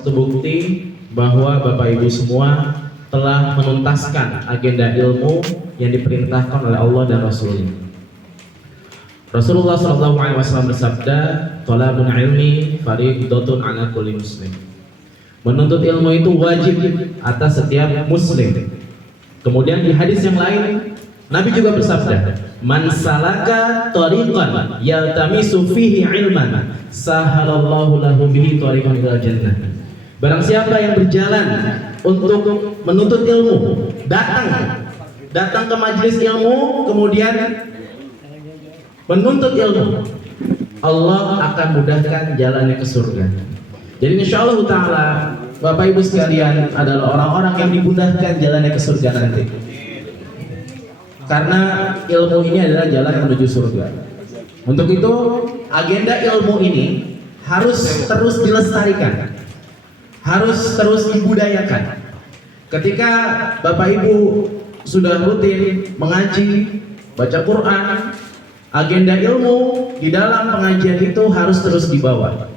Satu bukti bahwa Bapak Ibu semua telah menuntaskan agenda ilmu yang diperintahkan oleh Allah dan Rasulnya. Rasulullah SAW bersabda, "Thalabul ilmi fardhatun 'ala kulli muslim." Menuntut ilmu itu wajib atas setiap muslim. Kemudian di hadis yang lain Nabi juga bersabda, "Man salaka tariqan yaltamisu fihi ilman, sahalallahu lahu bihi tariqan ilal jannah." Barang siapa yang berjalan untuk menuntut ilmu, datang ke majelis ilmu, kemudian menuntut ilmu, Allah akan mudahkan jalannya ke surga. Jadi insyaallah ta'ala Bapak Ibu sekalian adalah orang-orang yang dimudahkan jalannya ke surga nanti. Karena ilmu ini adalah jalan menuju surga. Untuk itu agenda ilmu ini harus terus dilestarikan, harus terus dibudayakan. Ketika Bapak Ibu sudah rutin mengaji, baca Quran, agenda ilmu di dalam pengajian itu harus terus dibawa.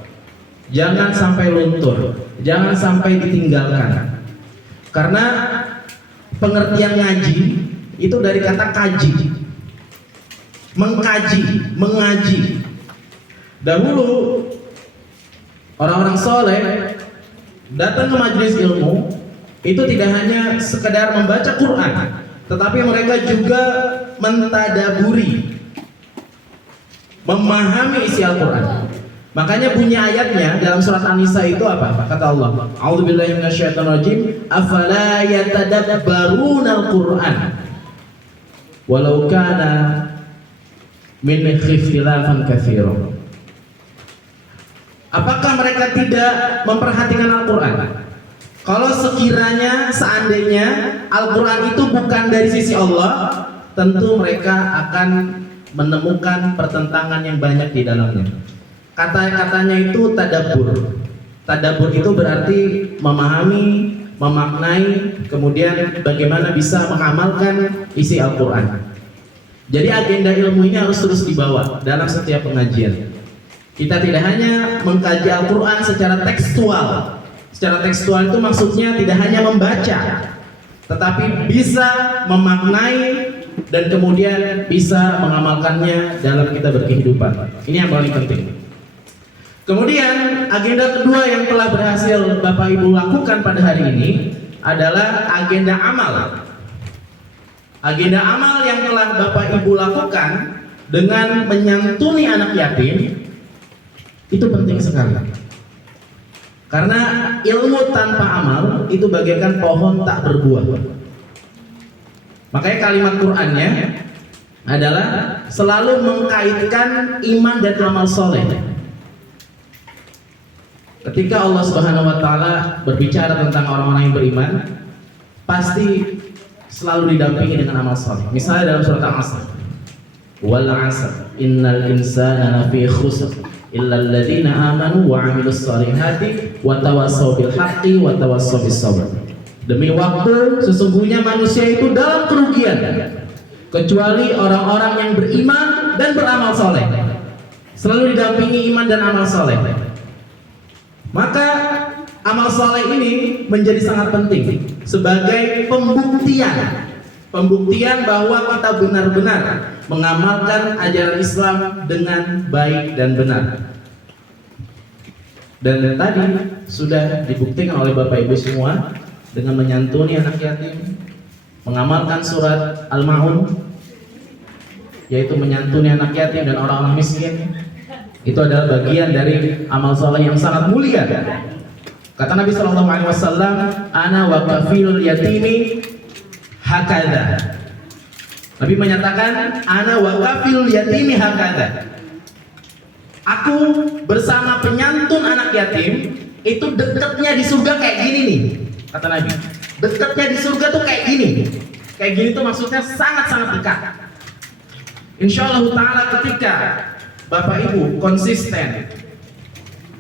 Jangan sampai luntur, jangan sampai ditinggalkan. Karena pengertian ngaji itu dari kata kaji, mengkaji, mengaji. Dahulu orang-orang soleh datang ke majelis ilmu itu tidak hanya sekedar membaca Quran, tetapi mereka juga mentadaburi, memahami isi Al-Quran. Makanya bunyi ayatnya dalam surat An-Nisa itu apa? Kata Allah, "A'udzubillahi minasyaitonirrajim, afala yatadabbarunal Qur'an walau kana min ikhtilafan katsiran." Apakah mereka tidak memperhatikan Al-Quran? Kalau sekiranya, seandainya Al-Quran itu bukan dari sisi Allah, tentu mereka akan menemukan pertentangan yang banyak di dalamnya. Kata-katanya itu tadabbur. Tadabbur itu berarti memahami, memaknai, kemudian bagaimana bisa mengamalkan isi Al-Quran. Jadi agenda ilmu ini harus terus dibawa dalam setiap pengajian. Kita tidak hanya mengkaji Al-Quran secara tekstual. Secara tekstual itu maksudnya tidak hanya membaca, tetapi bisa memaknai dan kemudian bisa mengamalkannya dalam kita berkehidupan. Ini yang paling penting. Kemudian agenda kedua yang telah berhasil Bapak Ibu lakukan pada hari ini adalah agenda amal. Agenda amal yang telah Bapak Ibu lakukan dengan menyantuni anak yatim itu penting sekali. Karena ilmu tanpa amal itu bagaikan pohon tak berbuah. Makanya kalimat Qur'annya adalah selalu mengkaitkan iman dan amal soleh. Ketika Allah Subhanahu wa Ta'ala berbicara tentang orang-orang yang beriman, pasti selalu didampingi dengan amal soleh. Misalnya dalam surat Al-Asr, "Wal 'asr innal insana lafi khusr illa alladziina aamanu wa 'amilus shalihati wa tawassaw bil haqqi wa tawassaw bis sabr." Demi waktu, sesungguhnya manusia itu dalam kerugian kecuali orang-orang yang beriman dan beramal soleh. Selalu didampingi iman dan amal soleh. Maka amal soleh ini menjadi sangat penting sebagai pembuktian bahwa kita benar-benar mengamalkan ajaran Islam dengan baik dan benar. Dan tadi sudah dibuktikan oleh Bapak Ibu semua dengan menyantuni anak yatim, mengamalkan surat Al-Ma'un, yaitu menyantuni anak yatim dan orang-orang miskin. Itu adalah bagian dari amal soleh yang sangat mulia. Kata Nabi SAW, "Ana wa kafilul yatimi hakadha." Nabi menyatakan, "Ana wa kafilul yatimi hakadha." Aku bersama penyantun anak yatim itu dekatnya di surga kayak gini nih. Kata Nabi, dekatnya di surga tuh kayak gini. Kayak gini tuh maksudnya sangat-sangat dekat. Insyaallah ta'ala ketika Bapak Ibu konsisten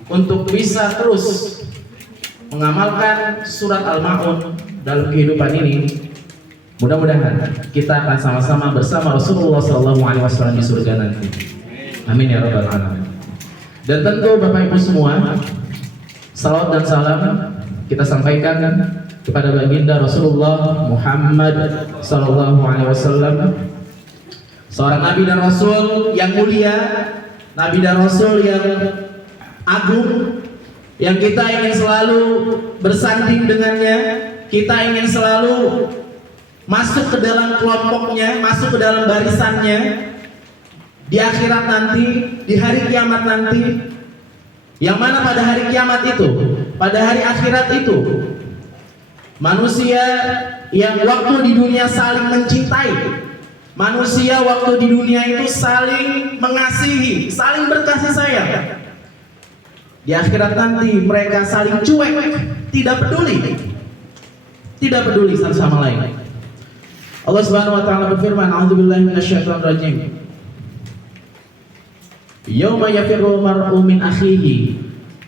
untuk bisa terus mengamalkan surat Al-Ma'un dalam kehidupan ini, mudah-mudahan kita akan sama-sama bersama Rasulullah SAW di surga nanti. Amin ya rabbal alamin. Dan tentu Bapak Ibu semua, Salawat dan salam kita sampaikan kepada baginda Rasulullah Muhammad sallallahu alaihi wasallam, seorang nabi dan rasul yang mulia, nabi dan rasul yang agung, yang kita ingin selalu bersanding dengannya, kita ingin selalu masuk ke dalam kelompoknya, masuk ke dalam barisannya di akhirat nanti, di hari kiamat nanti. Yang mana pada hari kiamat itu, pada hari akhirat itu, manusia yang waktu di dunia saling mencintai, manusia waktu di dunia itu saling mengasihi, saling berkasih sayang. Di akhirat nanti mereka saling cuek, tidak peduli satu sama lain. Allah Subhanahu wa taala berfirman, "A'udzubillahi minasyaitonir rajim. Yauma yafirru mar'u min akhihi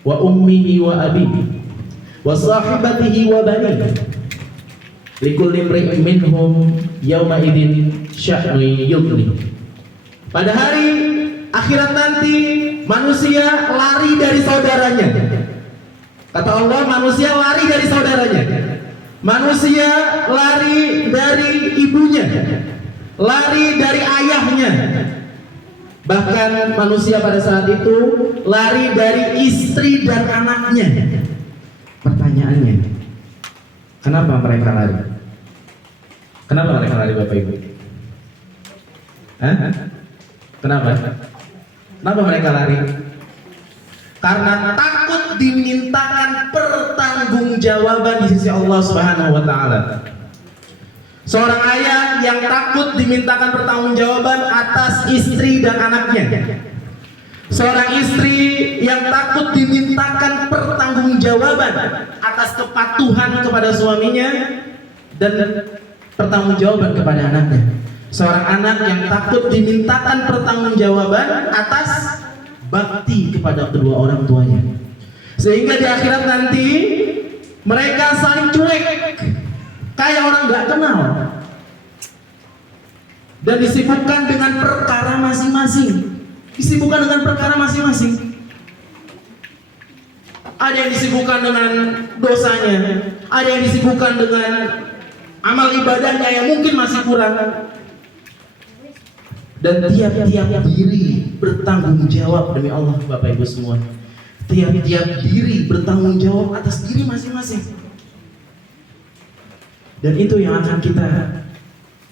wa ummihi wa abihi wa sahibatihi wa banihi likulli imri'in minhum yauma idzin sya'nun yughni." Pada hari akhirat nanti manusia lari dari saudaranya. Kata Allah, manusia lari dari saudaranya. Manusia lari dari ibunya, lari dari ayahnya. Bahkan manusia pada saat itu lari dari istri dan anaknya. Pertanyaannya, kenapa mereka lari? Kenapa mereka lari, Bapak Ibu? Kenapa? Kenapa mereka lari? Karena takut dimintakan pertanggungjawaban di sisi Allah Subhanahu wa taala. Seorang ayah yang takut dimintakan pertanggungjawaban atas istri dan anaknya. Seorang istri yang takut dimintakan pertanggungjawaban atas kepatuhan kepada suaminya dan pertanggungjawaban kepada anaknya. Seorang anak yang takut dimintakan pertanggungjawaban atas bakti kepada kedua orang tuanya. Sehingga di akhirat nanti mereka saling cuek, kayak orang gak kenal, dan disibukkan dengan perkara masing-masing. Ada yang disibukkan dengan dosanya, ada yang disibukkan dengan amal ibadahnya yang mungkin masih kurang. Dan tiap-tiap diri bertanggung jawab demi Allah, Bapak Ibu semua. Tiap-tiap diri bertanggung jawab atas diri masing-masing. Dan itu yang akan kita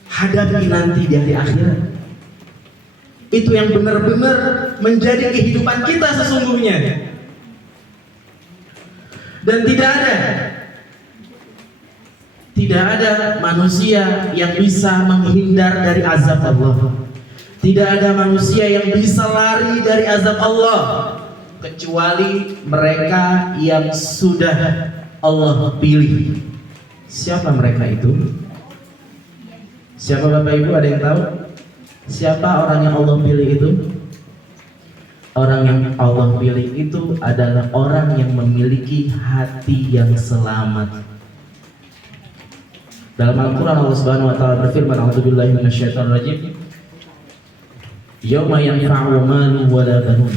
hadapi nanti di hari akhirat. Itu yang benar-benar menjadi kehidupan kita sesungguhnya. Dan tidak ada manusia yang bisa menghindar dari azab Allah. Tidak ada manusia yang bisa lari dari azab Allah kecuali mereka yang sudah Allah pilih. Siapa mereka itu? Siapa Bapak Ibu, ada yang tahu? Siapa orang yang Allah pilih itu? Orang yang Allah pilih itu adalah orang yang memiliki hati yang selamat. Dalam Al-Quran Allah Subhanahu wa taala berfirman, "A'udzubillahi minasyaitonir rajim. Yauma yanfa'u malun wa la banun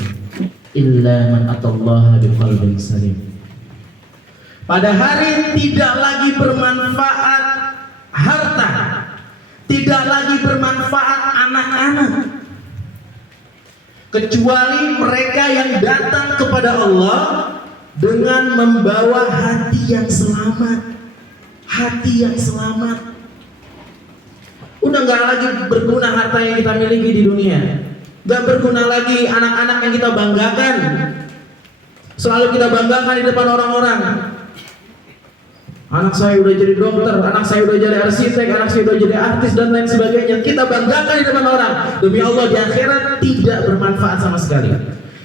illa man atallaha biqalbin salim." Pada hari tidak lagi bermanfaat harta, tidak lagi bermanfaat anak-anak, kecuali mereka yang datang kepada Allah dengan membawa hati yang selamat. Hati yang selamat. Udah gak lagi berguna harta yang kita miliki di dunia. Gak berguna lagi anak-anak yang kita banggakan, selalu kita banggakan di depan orang-orang. Anak saya udah jadi dokter, anak saya udah jadi arsitek, anak saya udah jadi artis dan lain sebagainya. Kita banggakan di depan orang. Demi Allah di akhirat tidak bermanfaat sama sekali.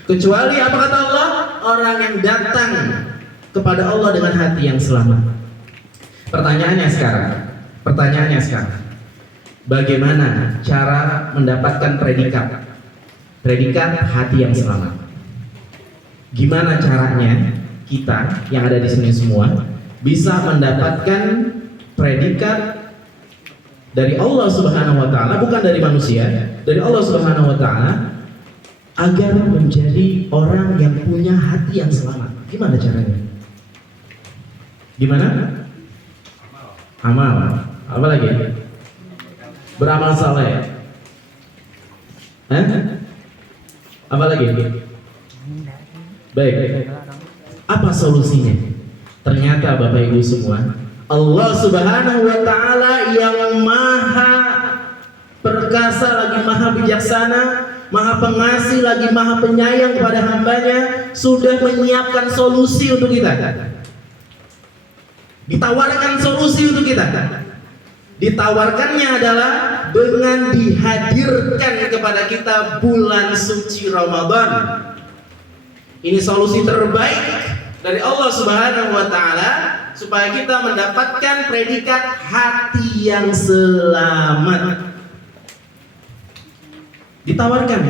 Kecuali apa kata Allah? Orang yang datang kepada Allah dengan hati yang selamat. Pertanyaannya sekarang, bagaimana cara mendapatkan predikat hati yang selamat? Gimana caranya kita yang ada di sini semua bisa mendapatkan predikat dari Allah Subhanahu wa taala, bukan dari manusia, dari Allah Subhanahu wa taala, agar menjadi orang yang punya hati yang selamat? Gimana caranya? Gimana? Amal. Apa lagi? Beramal saleh. Apa lagi? Baik. Apa solusinya? Ternyata Bapak Ibu semua, Allah Subhanahu wa taala yang maha perkasa lagi maha bijaksana, maha pengasih lagi maha penyayang kepada hambanya, sudah menyiapkan solusi untuk kita. Ditawarkan solusi untuk kita. Ditawarkannya adalah dengan dihadirkan kepada kita bulan suci Ramadan. Ini solusi terbaik dari Allah Subhanahu wa taala supaya kita mendapatkan predikat hati yang selamat. Ditawarkan.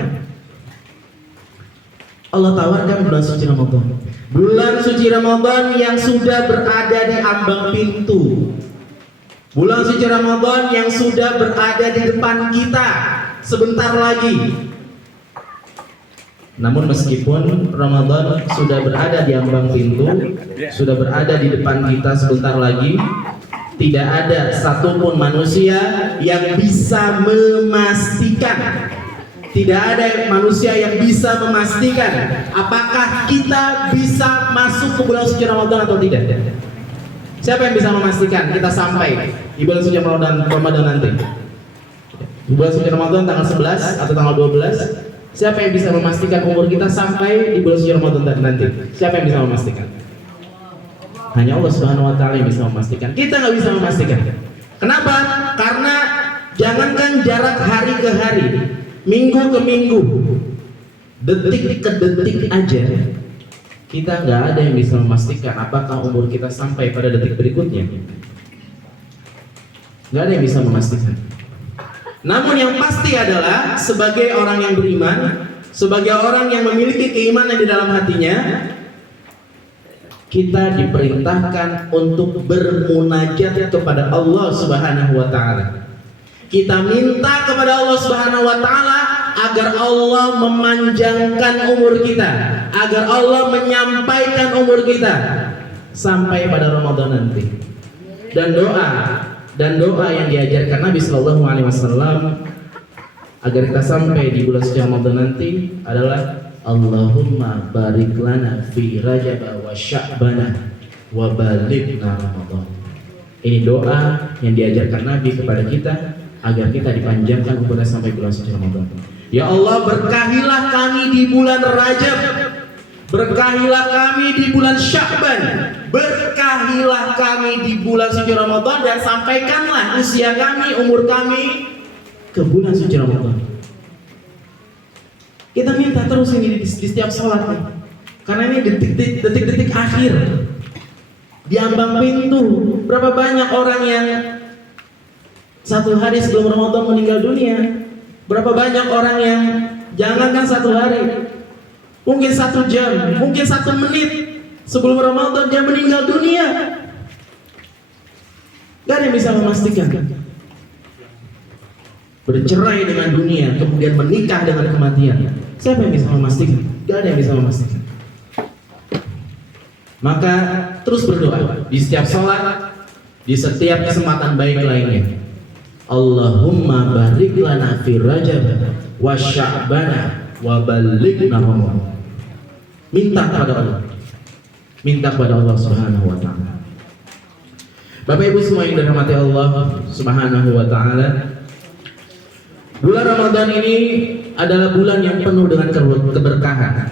Allah tawarkan bulan suci Ramadan. Bulan suci Ramadan yang sudah berada di ambang pintu. Bulan suci Ramadan yang sudah berada di depan kita sebentar lagi. Namun meskipun Ramadan sudah berada di ambang pintu, sudah berada di depan kita sebentar lagi, tidak ada satupun manusia yang bisa memastikan. Tidak ada manusia yang bisa memastikan apakah kita bisa masuk ke bulan suci Ramadan atau tidak. Siapa yang bisa memastikan kita sampai di bulan suci Ramadan nanti? Di bulan suci Ramadan tanggal 11 atau tanggal 12? Siapa yang bisa memastikan umur kita sampai di bulan suci Ramadan nanti? Siapa yang bisa memastikan? Hanya Allah Subhanahu wa taala yang bisa memastikan. Kita nggak bisa memastikan. Kenapa? Karena jangankan jarak hari ke hari, minggu ke minggu, detik ke detik aja, kita nggak ada yang bisa memastikan apakah umur kita sampai pada detik berikutnya. Nggak ada yang bisa memastikan. Namun yang pasti adalah sebagai orang yang beriman, sebagai orang yang memiliki keimanan di dalam hatinya, kita diperintahkan untuk bermunajat kepada Allah Subhanahu wa taala. Kita minta kepada Allah Subhanahu wa taala agar Allah memanjangkan umur kita, agar Allah menyampaikan umur kita sampai pada Ramadan nanti. Dan doa yang diajarkan Nabi Shallallahu Alaihi Wasallam agar kita sampai di bulan suci Ramadan nanti adalah Allahumma barik lana fi Rajab wa Sya'ban wa balighna Ramadan. Ini doa yang diajarkan Nabi kepada kita agar kita dipanjangkan umurnya sampai bulan suci Ramadan. Ya Allah, berkahilah kami di bulan Rajab, berkahilah kami di bulan Sya'ban, berkahilah kami di bulan suci Ramadan, dan sampaikanlah usia kami, umur kami ke bulan suci Ramadan. Kita minta terus ini di setiap sholat nih. Karena ini detik-detik akhir di ambang pintu. Berapa banyak orang yang satu hari sebelum Ramadan meninggal dunia? Berapa banyak orang yang jangankan satu hari, mungkin 1 jam, mungkin 1 menit sebelum Ramadan dia meninggal dunia. Gak ada yang bisa memastikan. Bercerai dengan dunia, kemudian menikah dengan kematian. Siapa yang bisa memastikan? Gak ada yang bisa memastikan. Maka terus berdoa di setiap sholat, di setiap kesempatan baik lainnya. Allahumma barik lana fi Rajab wa Sya'ban wa balighna Ramadan. Minta kepada Allah. Minta kepada Allah Subhanahu wa taala. Bapak Ibu semua yang dirahmati Allah Subhanahu wa taala, bulan Ramadan ini adalah bulan yang penuh dengan keberkahan.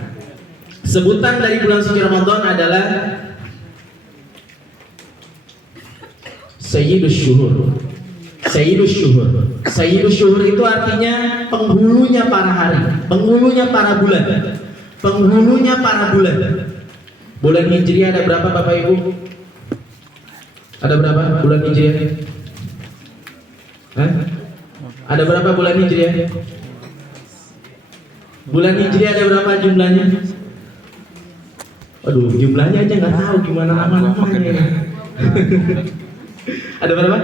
Sebutan dari bulan suci Ramadan adalah Sayyidus Syuhur. Sayyidus Syuhur. Sayyidus Syuhur itu artinya penghulunya para hari, penghulunya para bulan, penghulunya para bulan. Bulan Hijriah ada berapa Bapak Ibu? Ada berapa bulan Hijriah? Ada berapa bulan Hijriah? Bulan Hijriah ada berapa jumlahnya? Aduh, jumlahnya aja nggak tahu gimana aman-amannya. Ada berapa?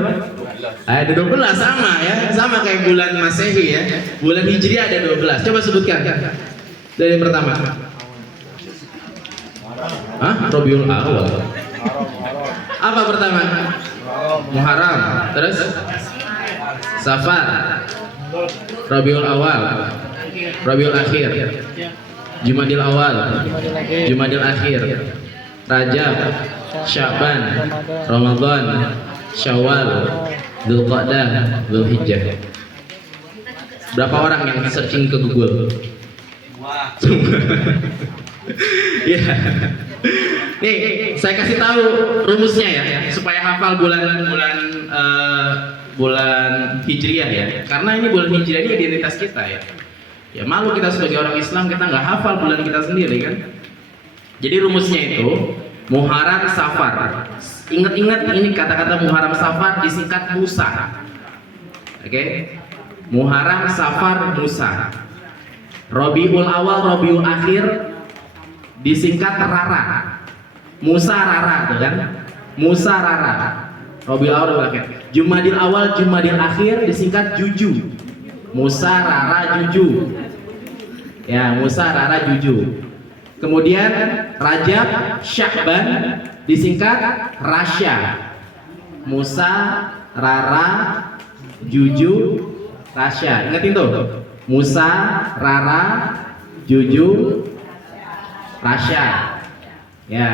Ada 12, sama ya, sama kayak bulan Masehi ya. Bulan Hijriah ada 12. Coba sebutkan dari yang pertama. Rabiul Awal. Apa pertama? Muharram. Terus Safar, Rabiul Awal, Rabiul Akhir, Jumadil Awal, Jumadil Akhir, Rajab, Sya'ban, Ramadan, Syawal, Dzulqa'dah, Dzulhijjah. Berapa orang yang searching ke Google? Ya. Nih, saya kasih tahu rumusnya ya, supaya hafal bulan Hijriah ya. Karena ini bulan Hijriah ini identitas kita ya. Ya malu kita sebagai orang Islam kita nggak hafal bulan kita sendiri kan. Jadi rumusnya itu Muharram Safar. Ingat-ingat ini kata-kata Muharram Safar disingkat Musa. Oke? Muharram Safar Musa. Rabiul Awal Rabiul Akhir disingkat Rara. Musa Rara tuh kan? Musa Rara. Rabiul Awal Rabiul Akhir. Jumadil Awal Jumadil Akhir disingkat Juju. Musa Rara Juju. Ya, Musa Rara Juju. Kemudian Rajab Sya'ban disingkat Rasya. Musa Rara Juju Rasya. Ingatin tuh. Musa Rara Juju Rasya. Ya.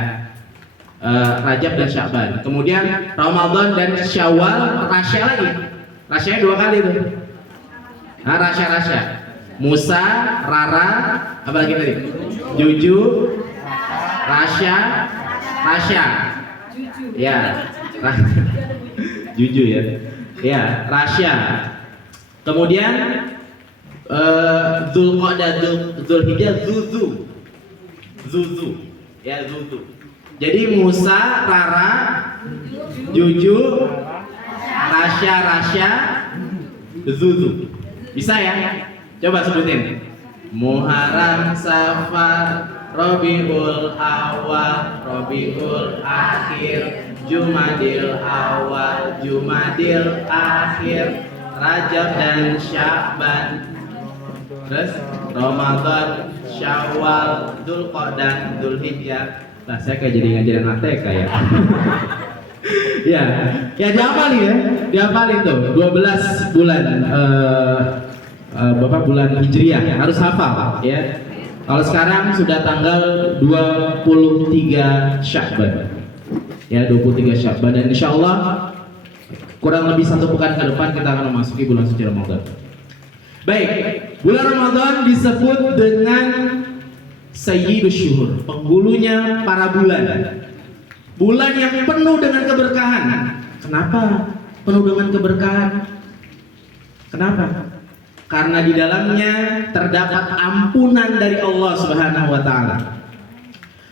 Rajab dan Sya'ban. Kemudian Ramadan dan Syawal Rasya lagi. Rasya dua kali tuh. Nah, Rasya. Musa Rara apa lagi tadi? Juju Rasya. Ya. Juju ya. Ya, Rasya. Kemudian Dzulqa'dah, Dzulhijjah, Zuzu. Ya, Zuzu. Jadi Musa, Rara, Juju, Rasya, Zuzu. Bisa ya? Coba sebutin. Muharram, Safar, Rabiul Awal, Rabiul Akhir, Jumadil Awal, Jumadil Akhir, Rajab dan Sya'ban. Terus Ramadan, Syawal, Dzulqa'dah, Dzulhijjah. Nah, saya kayak jadi ngajarin ATK ya. Ya dihafalin ya. Dihafalin tuh 12 bulan Bapak bulan Hijriah harus hafal ya. Kalau sekarang sudah tanggal 23 Sya'ban. Ya, 23 Sya'ban dan insyaallah kurang lebih 1 pekan ke depan kita akan memasuki bulan suci Ramadan. Baik, bulan Ramadan disebut dengan Sayyidus Syuhur, penghulunya para bulan. Bulan yang penuh dengan keberkahan. Kenapa penuh dengan keberkahan? Kenapa? Karena di dalamnya terdapat ampunan dari Allah Subhanahu wa taala.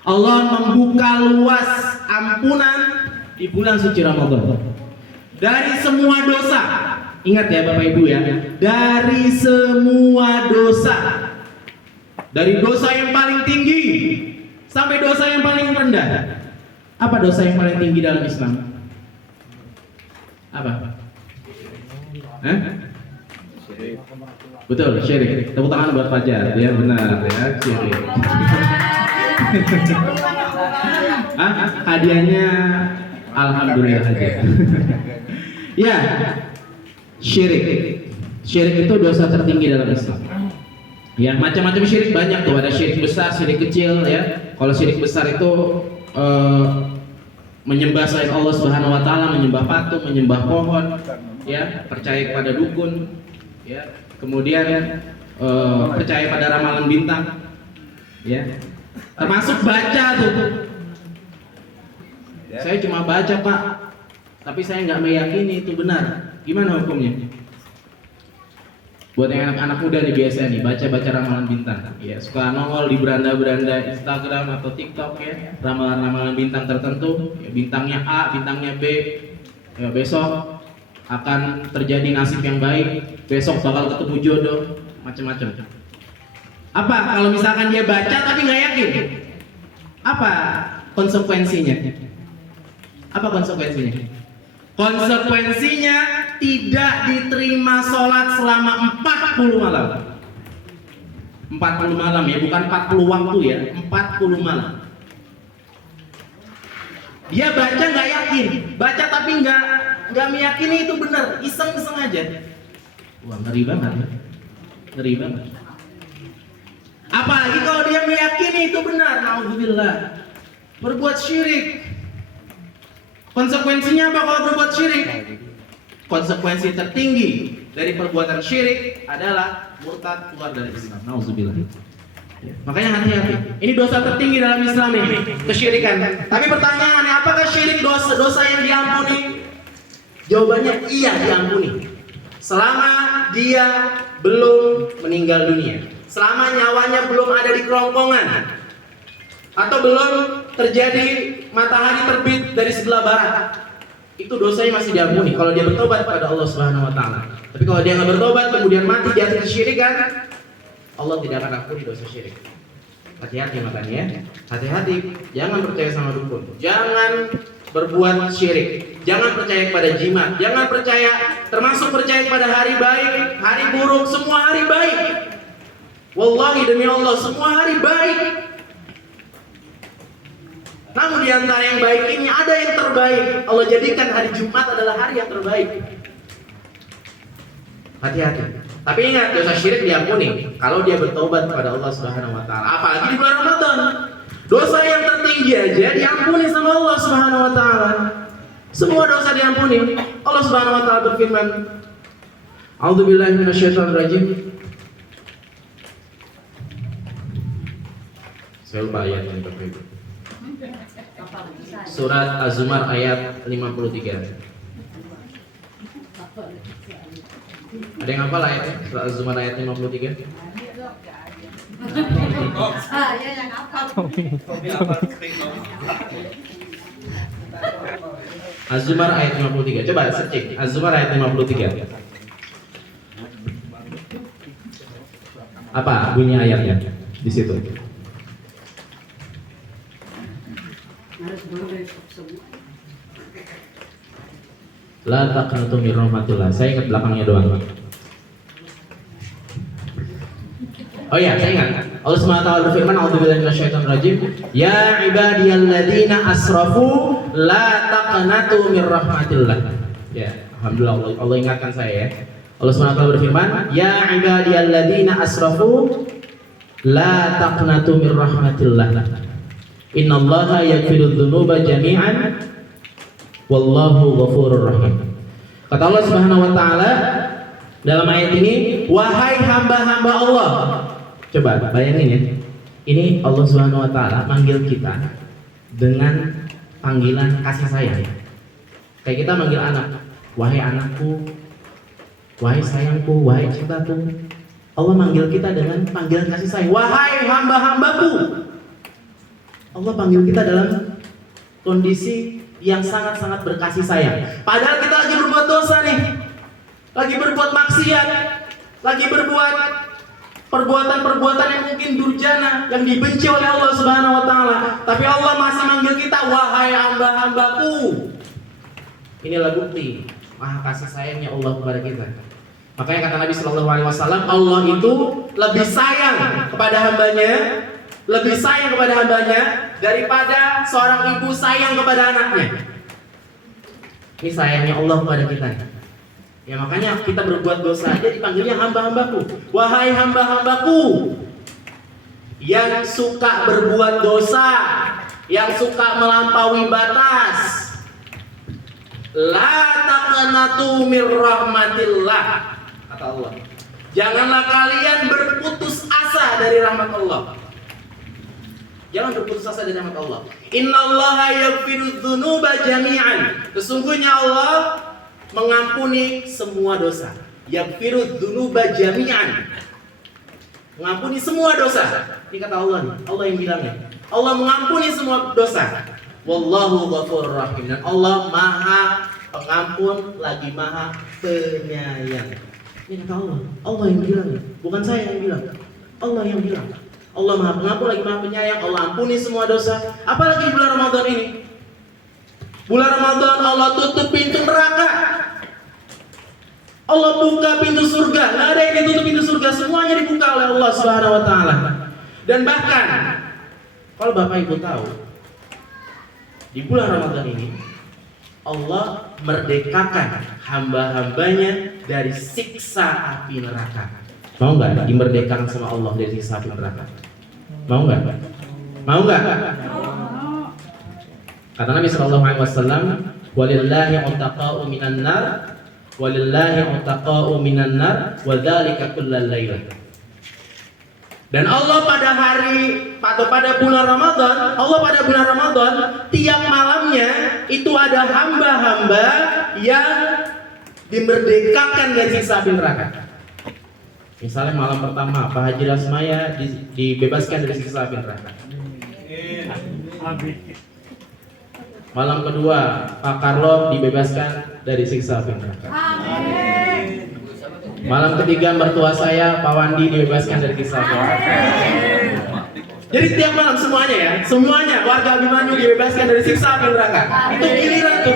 Allah membuka luas ampunan di bulan suci Ramadan. Dari semua dosa. Ingat ya Bapak Ibu ya, dari semua dosa. Dari dosa yang paling tinggi sampai dosa yang paling rendah. Apa dosa yang paling tinggi dalam Islam? Apa? Betul, syirik. Tepuk tangan buat Fajar. Ya benar ya, syirik. Hadiahnya alhamdulillah aja. Ya, syirik. Syirik itu dosa tertinggi dalam Islam. Ya, macam-macam syirik banyak tuh. Ada syirik besar, syirik kecil ya. Kalau syirik besar itu menyembah selain Allah Subhanahu wa taala, menyembah patung, menyembah pohon, ya, percaya kepada dukun, ya. Kemudian percaya pada ramalan bintang, ya. Termasuk baca tuh. Saya cuma baca, Pak, tapi saya nggak meyakini itu benar. Gimana hukumnya? Buat yang anak-anak muda nih biasa nih, baca-baca ramalan bintang, ya, suka nongol di beranda-beranda Instagram atau TikTok ya, ramalan-ramalan bintang tertentu, ya, bintangnya A, bintangnya B, ya, besok akan terjadi nasib yang baik, besok bakal ketemu jodoh, macam-macam. Apa kalau misalkan dia baca tapi nggak yakin? Apa konsekuensinya? Apa konsekuensinya? Konsekuensinya tidak diterima sholat selama 40 malam. 40 malam ya, bukan 40 waktu ya, 40 malam. Dia baca nggak yakin, baca tapi nggak meyakini itu benar, iseng-iseng aja. Wah, ngeri banget ya. Ngeri banget. Apalagi kalau dia meyakini itu benar, naudzubillah. Berbuat syirik. Konsekuensinya apa kalau berbuat syirik? Konsekuensi tertinggi dari perbuatan syirik adalah murtad, keluar dari Islam. Nauzubillah. Makanya hati-hati. Ini dosa tertinggi dalam Islam ini, kesyirikan. Tapi pertanyaannya, apakah syirik dosa yang diampuni? Jawabannya iya, diampuni. Selama dia belum meninggal dunia, selama nyawanya belum ada di kerongkongan, atau belum terjadi matahari terbit dari sebelah barat, itu dosanya masih diampuni kalau dia bertobat pada Allah Subhanahu wa taala. Tapi kalau dia nggak bertobat kemudian mati di atas kesyirikan, Allah tidak akan ampuni dosa syirik. Hati-hati makanya, hati-hati, jangan percaya sama dukun, jangan berbuat syirik, jangan percaya kepada jimat, jangan percaya, termasuk percaya kepada hari baik, hari buruk, semua hari baik. Wallahi demi Allah, semua hari baik. Namun di antara yang baik ini ada yang terbaik. Allah jadikan hari Jumat adalah hari yang terbaik. Hati-hati. Tapi ingat, dosa syirik diampuni kalau dia bertobat kepada Allah Subhanahu wa taala. Apalagi di bulan Ramadan. Dosa yang tertinggi aja diampuni sama Allah Subhanahu wa taala. Semua dosa diampuni. Allah Subhanahu wa taala berfirman, "A'udzubillahi minasyaitonirrajim." Saya lupa ayat yang terbaik. Surat Az-Zumar ayat 53. Ada yang hafal ayatnya? Surat Az-Zumar ayat 53. Ya yang hafal. Az-Zumar ayat 53. Coba searching Az-Zumar ayat 53. Apa bunyi ayatnya di situ? La taqnatu min rahmatillah. Saya ingat belakangnya doang. Oh iya, saya ingat. Allah Subhanahu wa taala berfirman, "A'udzubillahi minasyaitonirrajim. Ya ibadiyalladzina asrafu la taqnatu min rahmatillah." Ya, alhamdulillah Allah ingatkan saya ya. Allah Subhanahu wa taala berfirman, "Ya ibadiyalladzina asrafu la taqnatu min rahmatillah. Innallaha yaghfiru dzunuba jami'an wallahu ghafurur rahim." Kata Allah Subhanahu wa taala dalam ayat ini, wahai hamba-hamba Allah. Coba bayangin ya. Ini Allah Subhanahu wa taala manggil kita dengan panggilan kasih sayang. Kayak kita manggil anak, wahai anakku, wahai sayangku, wahai cintaku. Allah manggil kita dengan panggilan kasih sayang, wahai hamba-hambaku. Allah panggil kita dalam kondisi yang sangat-sangat berkasih sayang. Padahal kita lagi berbuat dosa nih, lagi berbuat maksiat, lagi berbuat perbuatan-perbuatan yang mungkin durjana, yang dibenci oleh Allah Subhanahu wa taala. Tapi Allah masih manggil kita, wahai hamba-hambaku. Inilah bukti maha kasih sayangnya Allah kepada kita. Makanya kata Nabi Shallallahu alaihi wasallam, Allah itu lebih sayang kepada hambanya, lebih sayang kepada hambanya daripada seorang ibu sayang kepada anaknya. Ini sayangnya Allah kepada kita. Ya makanya kita berbuat dosa aja dipanggilnya hamba-hambaku. Wahai hamba-hambaku yang suka berbuat dosa, yang suka melampaui batas, la taqnatu mir rahmatillah, kata Allah. Janganlah kalian berputus asa dari rahmat Allah. Jangan berputus asa dari rahmat Allah. Innallaha yaghfiru dzunuba jami'an. Sesungguhnya Allah mengampuni semua dosa. Yaghfiru dzunuba jami'an. Mengampuni semua dosa. Ini kata Allah nih. Allah yang bilangnya. Allah mengampuni semua dosa. Wallahu ghafurur rahim. Dan Allah Maha Pengampun lagi Maha Penyayang. Ini kata Allah. Allah yang bilangnya. Bukan saya yang bilang. Allah yang bilang. Allah Maha Pengampun lagi Maha Penyayang. Allah ampuni semua dosa. Apalagi di bulan Ramadan ini. Bulan Ramadan Allah tutup pintu neraka. Allah buka pintu surga. Nggak ada yang ditutup pintu surga. Semuanya dibuka oleh Allah Subhanahu wa taala. Dan bahkan kalau Bapak Ibu tahu, Di bulan Ramadan ini Allah merdekakan hamba-hambanya dari siksa api neraka. Mau nggak dimerdekakan sama Allah dari siksa api neraka? Mau nggak? Mau nggak? Kata Nabi Shallallahu Alaihi Wasallam, walillahi utaqa'u minan nar, walillahi utaqa'u minan nar, wadzalika kullal lailah. Dan Allah pada hari atau pada bulan Ramadan, tiap malamnya itu ada hamba-hamba yang dimerdekakan dari siksa api neraka. Misalnya malam pertama Pak Haji Rasmaya dibebaskan dari siksa api neraka. Malam kedua Pak Karlo dibebaskan dari siksa api neraka. Malam ketiga mertua saya Pak Wandi dibebaskan dari siksa api neraka. Jadi tiap malam semuanya warga Abimanyu dibebaskan dari siksa api neraka. Itu giliran tuh.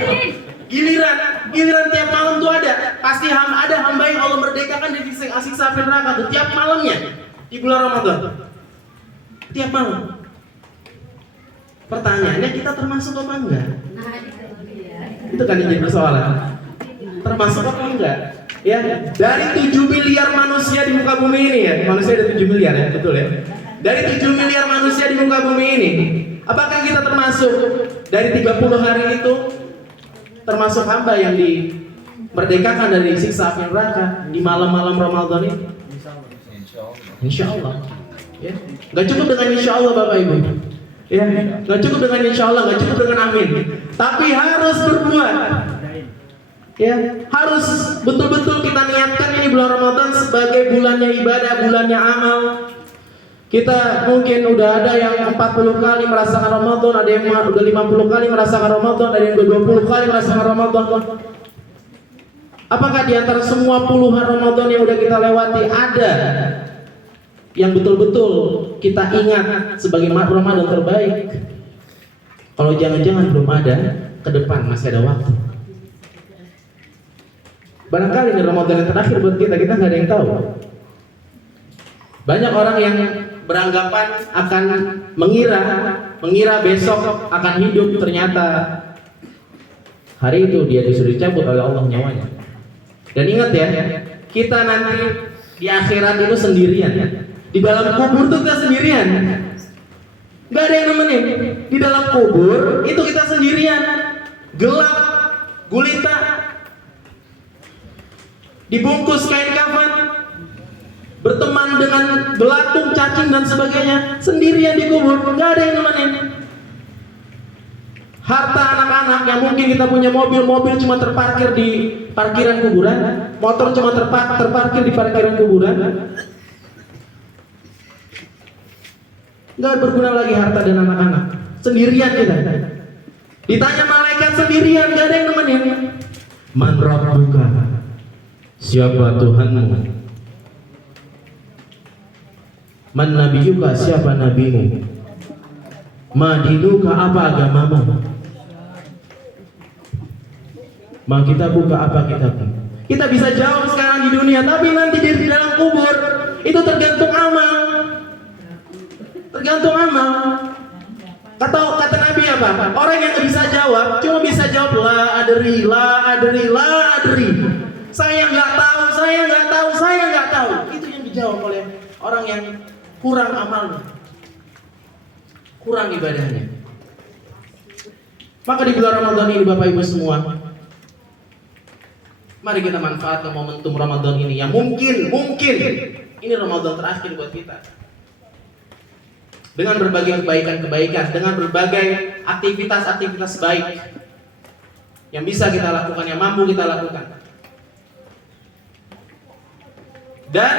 Giliran tiap malam tuh ada. Pasti ada hamba yang Allah merdekakan dari siksa api neraka tuh tiap malamnya di bulan Ramadan. Tiap malam. Pertanyaannya kita termasuk apa enggak? Itu kan yang jadi persoalan. Termasuk apa enggak? Ya, dari 7 miliar manusia di muka bumi ini ya. Manusia ada 7 miliar ya, betul ya. Dari 7 miliar manusia di muka bumi ini, apakah kita termasuk dari 30 hari itu termasuk hamba yang dimerdekakan dari siksa api neraka di malam-malam Ramadan ini? Insya Allah. Ya. Gak cukup dengan insya Allah Bapak Ibu. Ya, gak cukup dengan insya Allah, gak cukup dengan amin. Tapi harus berbuat. Ya, harus betul-betul kita niatkan ini bulan Ramadan sebagai bulannya ibadah, bulannya amal. Kita mungkin udah ada yang 40 kali merasakan Ramadan, ada yang udah 50 kali merasakan Ramadan, ada yang udah 20 kali merasakan Ramadan. Apakah di antara semua puluhan Ramadan yang udah kita lewati ada yang betul-betul kita ingat sebagai Ramadan terbaik? Kalau jangan-jangan belum ada, ke depan masih ada waktu. Barangkali ini Ramadan yang terakhir buat kita nggak ada yang tahu. Banyak orang yang beranggapan akan mengira besok akan hidup, ternyata hari itu dia disuruh dicabut oleh Allah nyawanya. Dan ingat ya, kita nanti di akhirat itu sendirian. Di dalam kubur itu kita sendirian. Gak ada yang nemenin. Di dalam kubur itu kita sendirian. Gelap, gulita, dibungkus kain kafan, berteman dengan belatung, cacing dan sebagainya, sendirian di kubur, nggak ada yang nemenin. Harta anak-anak yang mungkin kita punya mobil cuma terparkir di parkiran kuburan, motor cuma terparkir di parkiran kuburan, nggak berguna lagi harta dan anak-anak. Sendirian kita. Ditanya malaikat sendirian, nggak ada yang nemenin. Man rabbuka? Siapa Tuhanmu? Man nabiyuka? Siapa nabimu? Ma dinuka? Apa agamamu? Ma kita buka apa kitabmu? Kita bisa jawab sekarang di dunia, tapi nanti di dalam kubur itu tergantung amal. Tergantung amal. Kata Nabi apa? Orang yang bisa jawab cuma bisa jawab la adri. Saya nggak tahu. Itu yang dijawab oleh orang yang kurang amalnya, kurang ibadahnya. Maka di bulan Ramadan ini Bapak Ibu semua, mari kita manfaatkan momentum Ramadan ini yang mungkin ini Ramadan terakhir buat kita. Dengan berbagai kebaikan, dengan berbagai aktivitas baik yang bisa kita lakukan, yang mampu kita lakukan. Dan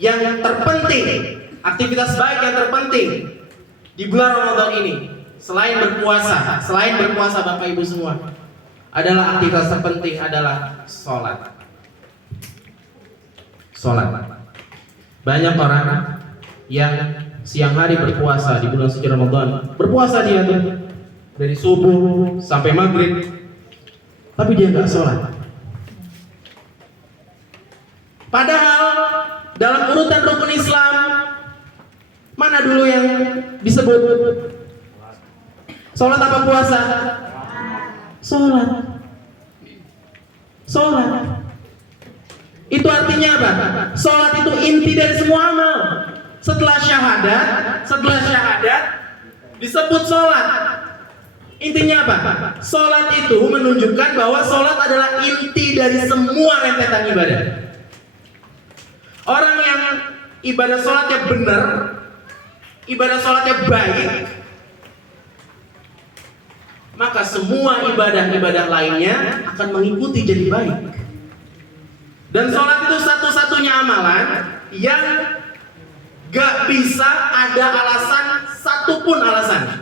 yang terpenting, aktivitas baik yang terpenting di bulan Ramadan ini, selain berpuasa Bapak Ibu semua, adalah aktivitas terpenting adalah sholat. Banyak orang yang siang hari berpuasa di bulan suci Ramadan, berpuasa dia tuh dari subuh sampai maghrib, tapi dia nggak sholat. Padahal dalam urutan rukun Islam, mana dulu yang disebut? Sholat apa puasa? Sholat. Sholat. Itu artinya apa? Sholat itu inti dari semua amal. Setelah syahadat disebut sholat. Intinya apa? Sholat itu menunjukkan bahwa sholat adalah inti dari semua rentetan ibadah. Orang yang ibadah sholatnya benar, ibadah sholatnya baik, maka semua ibadah-ibadah lainnya akan mengikuti jadi baik. Dan sholat itu satu-satunya amalan yang gak bisa ada alasan, satupun alasan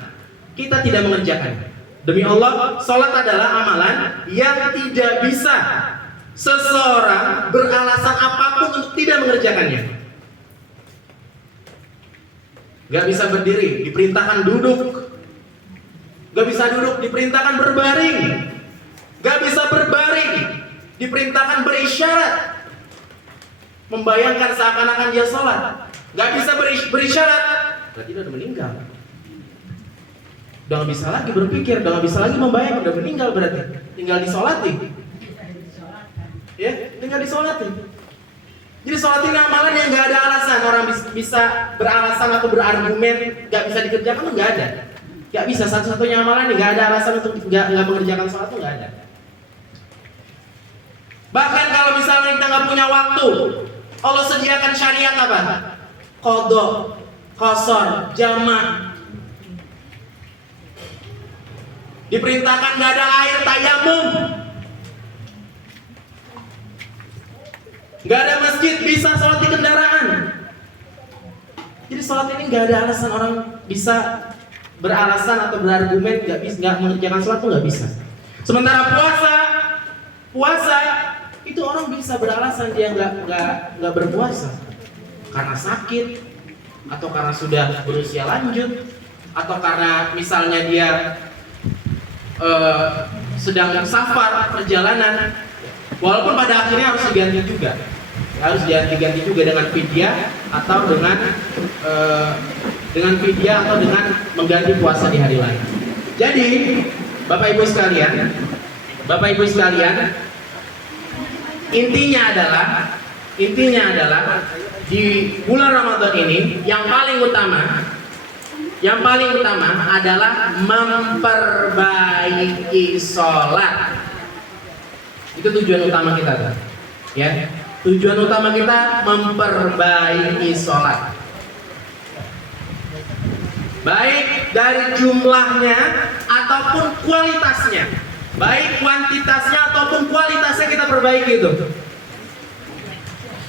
kita tidak mengerjakan. Demi Allah, sholat adalah amalan yang tidak bisa seseorang beralasan apapun untuk tidak mengerjakannya. Gak bisa berdiri, diperintahkan duduk. Gak bisa duduk, diperintahkan berbaring. Gak bisa berbaring, diperintahkan berisyarat, membayangkan seakan-akan dia sholat. Gak bisa berisyarat, berarti dia udah meninggal. Udah gak bisa lagi berpikir, udah gak bisa lagi membayangkan, udah meninggal berarti. Tinggal disolati. Ya, tinggal disolati. Jadi sholat ini amalan yang gak ada alasan. Orang bisa beralasan atau berargumen gak bisa dikerjakan, tuh gak ada. Gak bisa, satu-satunya amalan yang gak ada alasan untuk gak mengerjakan sholat tuh gak ada. Bahkan kalau misalnya kita gak punya waktu, Allah sediakan syariat apa? Qadha, qasar, jamak. Diperintahkan gak ada air, tayamum. Gak ada masjid, bisa sholat di kendaraan. Jadi sholat ini gak ada alasan orang bisa beralasan atau berargumen gak mengerjakan sholat tuh gak bisa. Sementara puasa itu orang bisa beralasan dia nggak berpuasa karena sakit, atau karena sudah berusia lanjut, atau karena misalnya dia sedang safar perjalanan, walaupun pada akhirnya harus diganti juga dengan fidyah atau dengan fidyah atau dengan mengganti puasa di hari lain. Jadi Bapak Ibu sekalian, intinya adalah di bulan Ramadan ini yang paling utama adalah memperbaiki sholat. Itu tujuan utama kita, ya. Tujuan utama kita memperbaiki sholat, baik dari jumlahnya ataupun kualitasnya, baik kuantitasnya ataupun kualitasnya kita perbaiki itu.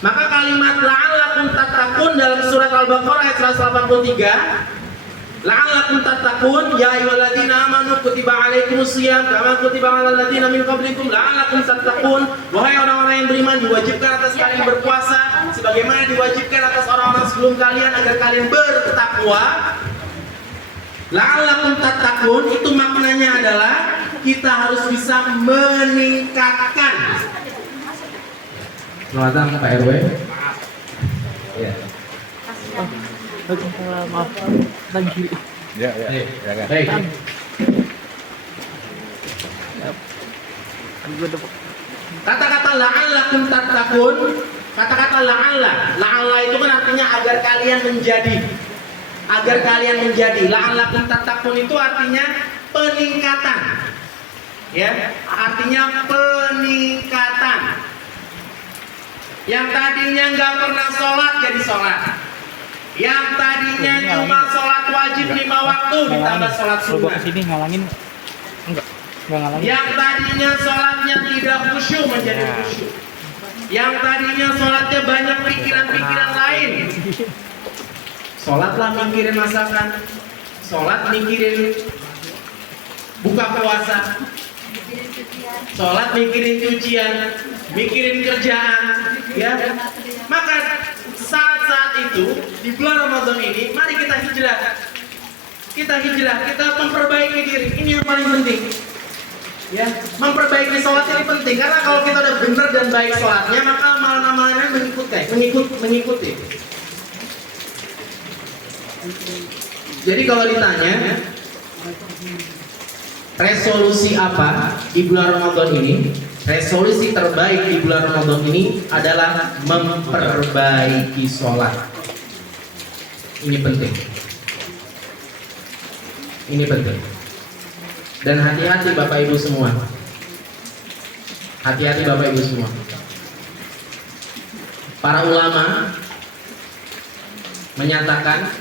Maka kalimat la'allakum tattaqun dalam surat Al-Baqarah ayat 183, la'allakum tattaqun ya ayyuhalladzina amanu kutiba alaikumusiyam kama kutiba alal ladzina min qablikum la'allakum tattaqun. Wahai orang-orang yang beriman, diwajibkan atas kalian berpuasa sebagaimana diwajibkan atas orang-orang sebelum kalian agar kalian bertakwa. La'allakum tattaqun itu maknanya adalah kita harus bisa meningkatkan. Selamat datang Pak RW. Ya. Maaf lagi. Ya. Baik. Kata-kata la'allakum tattaqun, kata-kata la'alla itu kan artinya agar kalian menjadi. La'allakum tattaqun itu artinya peningkatan. Ya, artinya peningkatan. Yang tadinya nggak pernah sholat jadi sholat. Yang tadinya cuma sholat wajib 5 waktu ditambah sholat sunnah. Sini ngalangin enggak ngalangin. Yang tadinya sholatnya tidak khusyuk menjadi khusyuk. Yang tadinya sholatnya banyak pikiran-pikiran lain. Sholatlah mikirin masakan, sholat mikirin buka puasa, sholat mikirin cucian, mikirin kerjaan, ya. Maka saat-saat itu di bulan Ramadan ini, mari kita hijrah, kita memperbaiki diri. Ini yang paling penting, ya. Memperbaiki sholat ini penting karena kalau kita udah benar dan baik sholatnya, maka amalan-amalannya mengikuti. Jadi kalau ditanya resolusi apa di bulan Ramadan ini? Resolusi terbaik di bulan Ramadan ini adalah memperbaiki sholat. Ini penting. Ini penting. Dan hati-hati Bapak Ibu semua. Hati-hati Bapak Ibu semua. Para ulama menyatakan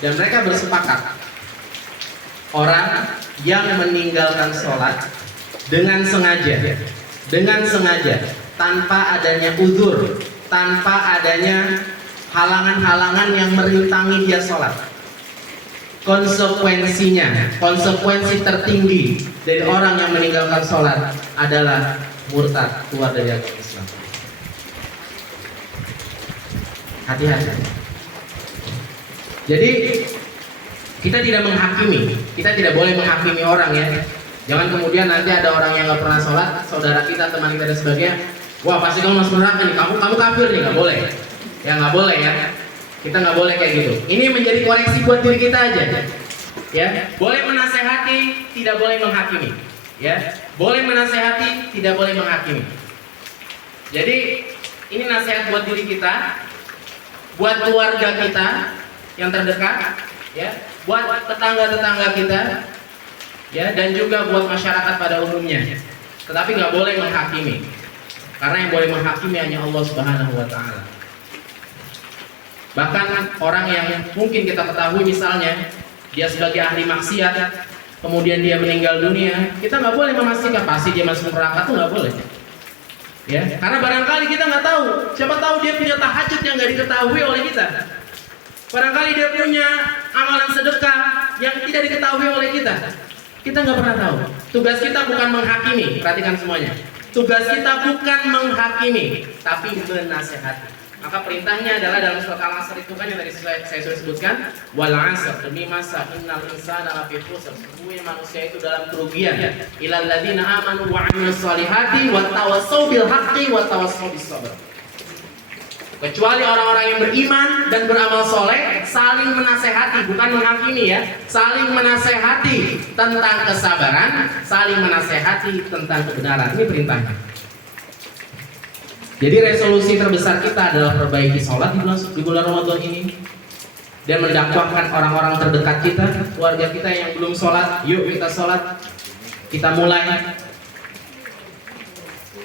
dan mereka bersepakat, orang yang meninggalkan sholat dengan sengaja tanpa adanya uzur, tanpa adanya halangan-halangan yang merintangi dia sholat, konsekuensi tertinggi dari orang yang meninggalkan sholat adalah murtad, keluar dari agama Islam. Hati-hati. Jadi kita tidak menghakimi, kita tidak boleh menghakimi orang ya. Jangan kemudian nanti ada orang yang nggak pernah sholat, saudara kita, teman kita dan sebagainya, wah pasti kamu masuk neraka nih, kamu kafir nih, nggak boleh. Ya nggak boleh ya. Kita nggak boleh kayak gitu. Ini menjadi koreksi buat diri kita aja. Ya, boleh menasehati, tidak boleh menghakimi. Ya, boleh menasehati, tidak boleh menghakimi. Jadi ini nasihat buat diri kita, buat keluarga kita yang terdekat, ya, buat tetangga-tetangga kita, ya, dan juga buat masyarakat pada umumnya. Tetapi nggak boleh menghakimi, karena yang boleh menghakimi hanya Allah Subhanahu Wa Taala. Bahkan orang yang mungkin kita ketahui misalnya dia sebagai ahli maksiat, kemudian dia meninggal dunia, kita nggak boleh memastikan pasti dia masuk neraka, tuh nggak boleh. Ya, karena barangkali kita nggak tahu, siapa tahu dia punya tahajud yang nggak diketahui oleh kita. Barangkali dia punya amalan sedekah yang tidak diketahui oleh kita. Kita nggak pernah tahu. Tugas kita bukan menghakimi, perhatikan semuanya. Tugas kita bukan menghakimi, tapi menasehati. Maka perintahnya adalah dalam surat Al-Asr itu kan yang tadi saya sudah sebutkan, wal 'asr, demi masa innal insana lafi khusr, sesungguhnya manusia itu dalam kerugian. Ilal ladzina amanu wa 'amilus solihati wa tawassaw bil haqqi wa tawassaw bis sabr. Kecuali orang-orang yang beriman dan beramal soleh, saling menasehati, bukan menghakimi ya, saling menasehati tentang kesabaran, saling menasehati tentang kebenaran. Ini perintahnya. Jadi resolusi terbesar kita adalah perbaiki sholat di bulan Ramadan ini, dan mendakwahkan orang-orang terdekat kita, keluarga kita yang belum sholat, yuk kita sholat, kita mulai.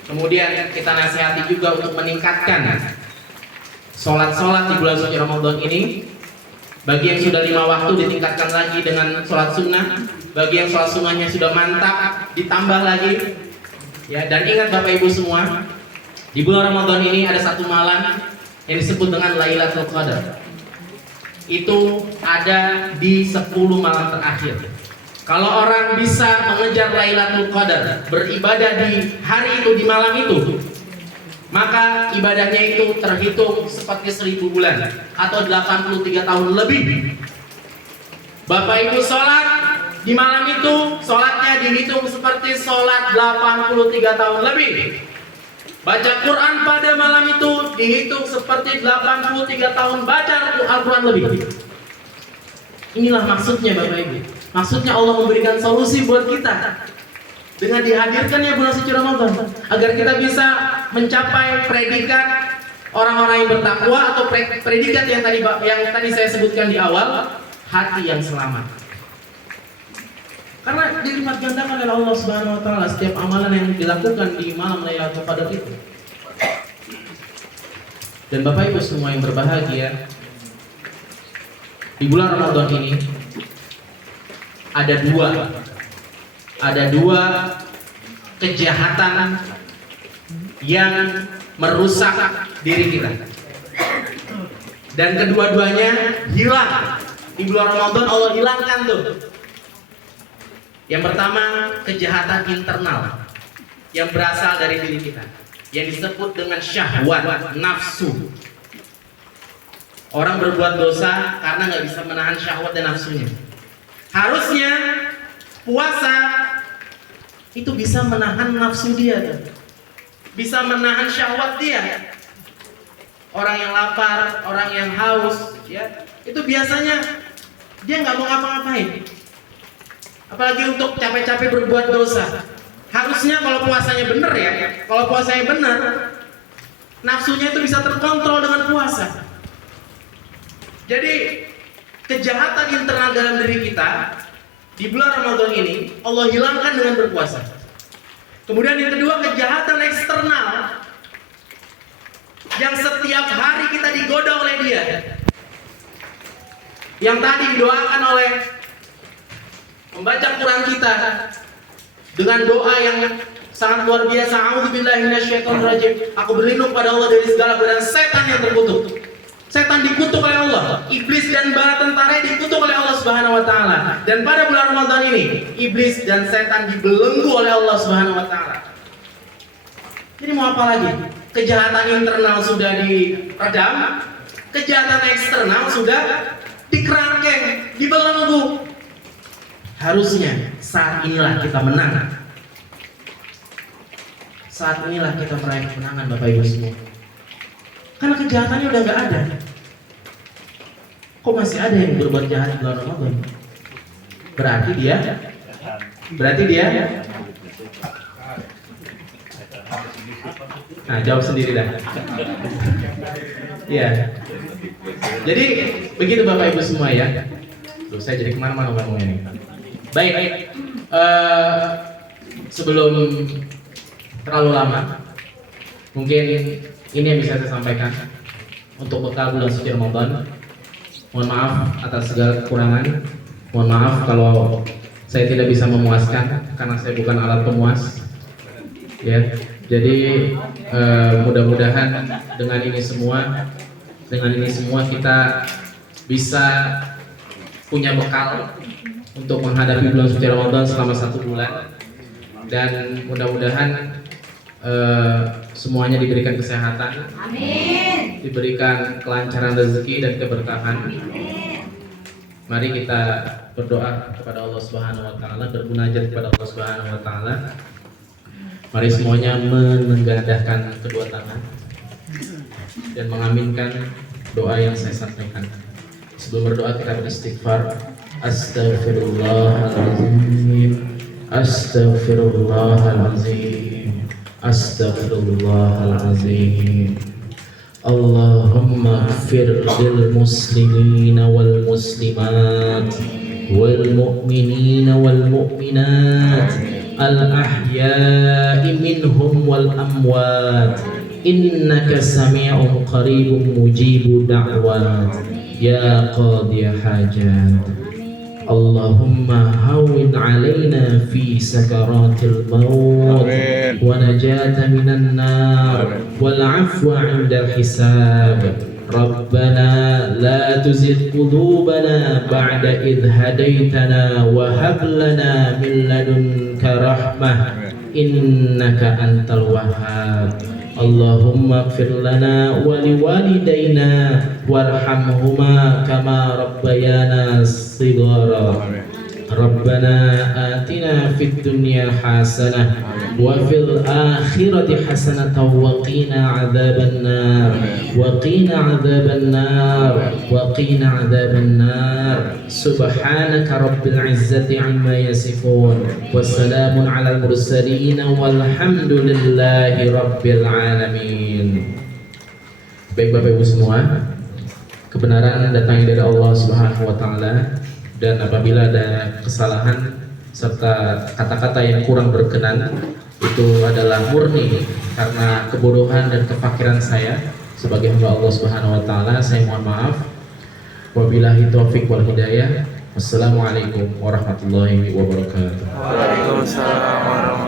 Kemudian kita nasihati juga untuk meningkatkan sholat-sholat di bulan suci Ramadan ini. Bagi yang sudah 5 waktu ditingkatkan lagi dengan sholat sunnah, bagi yang sholat sunnahnya sudah mantap ditambah lagi. Ya, dan ingat Bapak Ibu semua, di bulan Ramadan ini ada satu malam yang disebut dengan Lailatul Qadar. Itu ada di 10 malam terakhir. Kalau orang bisa mengejar Lailatul Qadar, beribadah di hari itu, di malam itu, maka ibadahnya itu terhitung seperti 1000 bulan atau 83 tahun lebih. Bapak Ibu sholat di malam itu, sholatnya dihitung seperti sholat 83 tahun lebih. Baca Quran pada malam itu dihitung seperti 83 tahun baca Al-Quran lebih. Inilah maksudnya Bapak Ibu. Maksudnya Allah memberikan solusi buat kita dengan dihadirkannya bulan suci Ramadan, agar kita bisa mencapai predikat orang-orang yang bertakwa, atau predikat yang tadi saya sebutkan di awal, hati yang selamat. Karena dilipat gandakan oleh Allah Subhanahu Wa Taala setiap amalan yang dilakukan di malam Lailatul Qadar itu. Dan Bapak Ibu semua yang berbahagia, di bulan Ramadan ini ada dua kejahatan yang merusak diri kita, dan kedua-duanya hilang di bulan Ramadan. Allah hilangkan tuh. Yang pertama, kejahatan internal yang berasal dari diri kita, yang disebut dengan syahwat, nafsu. Orang berbuat dosa karena nggak bisa menahan syahwat dan nafsunya. Harusnya puasa itu bisa menahan nafsu dia, bisa menahan syahwat dia. Orang yang lapar, orang yang haus, ya, itu biasanya dia nggak mau ngapa-ngapain. apalagi untuk capek-capek berbuat dosa. Harusnya kalau puasanya benar ya, kalau puasanya benar, nafsunya itu bisa terkontrol dengan puasa. Jadi kejahatan internal dalam diri kita di bulan Ramadan ini Allah hilangkan dengan berpuasa. Kemudian yang kedua, kejahatan eksternal yang setiap hari kita digoda oleh dia, yang tadi didoakan oleh membaca Quran kita dengan doa yang sangat luar biasa. A'udzubillahi minasyaitonirrajim. Aku berlindung pada Allah dari segala godaan setan yang terkutuk. Setan dikutuk oleh Allah, iblis dan bala tentara dikutuk oleh Allah Subhanahu wa taala. Dan pada bulan Ramadan ini, iblis dan setan dibelenggu oleh Allah Subhanahu wa taala. Jadi mau apa lagi? Kejahatan internal sudah diredam, kejahatan eksternal sudah dikerangkeng, dibelenggu. Harusnya saat inilah kita menang. Saat inilah kita meraih kemenangan, Bapak Ibu semua. Karena kejahatannya udah nggak ada. Kok masih ada yang berbuat jahat di bulan Ramadan? Berarti dia. Nah, jawab sendiri dah. Iya. Jadi begitu Bapak Ibu semua ya. Loh, saya jadi kemana-mana ngomongnya nih. Baik. Sebelum terlalu lama, mungkin ini yang bisa saya sampaikan untuk bekal bulan suci Ramadan. Mohon maaf atas segala kekurangan. Mohon maaf kalau saya tidak bisa memuaskan karena saya bukan alat pemuas. Ya, jadi mudah-mudahan dengan ini semua kita bisa punya bekal untuk menghadapi bulan suci Ramadan selama 1 bulan. Dan mudah-mudahan semuanya diberikan kesehatan, Amin. diberikan kelancaran rezeki dan keberkahan. Amin. Mari kita berdoa kepada Allah Subhanahu wa taala, bermunajat kepada Allah Subhanahu wa taala. Mari semuanya menengadahkan kedua tangan dan mengaminkan doa yang saya sampaikan. Sebelum berdoa kita beristighfar. Astaghfirullahaladzim, astaghfirullahaladzim, astaghfirullahaladzim. Allahumma ighfir lil muslimina wal muslimat wal mu'minina wal mu'minat al ahya'i minhum wal amwat innaka sami'un qaribun mujibu da'wat ya qadi hajat. Allahumma hawwin alaina fi sakaratil maut wa najata minan nar wal afwa 'inda hisab. Rabbana la tuzigh qulubana ba'da idh hadaytana wa hab lana min ladunka rahmah innaka antal wahhab. Allahumma ighfir lana wa liwalidayna warhamhuma kama rabbayana shighara. Rabbana atina fid dunya hasanah wa fil akhirati hasanatan wa qina adzaban nar wa qina adzaban nar wa qina adzaban nar. Subhanaka rabbil izzati amma yasifun wassalamun alal mursalin walhamdulillahi rabbil alamin. Baik Bapak Ibu semua, kebenaran datangnya dari Allah Subhanahu wa taala, dan apabila ada kesalahan serta kata-kata yang kurang berkenan, itu adalah murni karena kebodohan dan kefakiran saya sebagai hamba Allah Subhanahu wa taala. Saya mohon maaf. Wabillahi taufiq wal hidayah. Wassalamualaikum warahmatullahi wabarakatuh. Waalaikumsalam warahmatullahi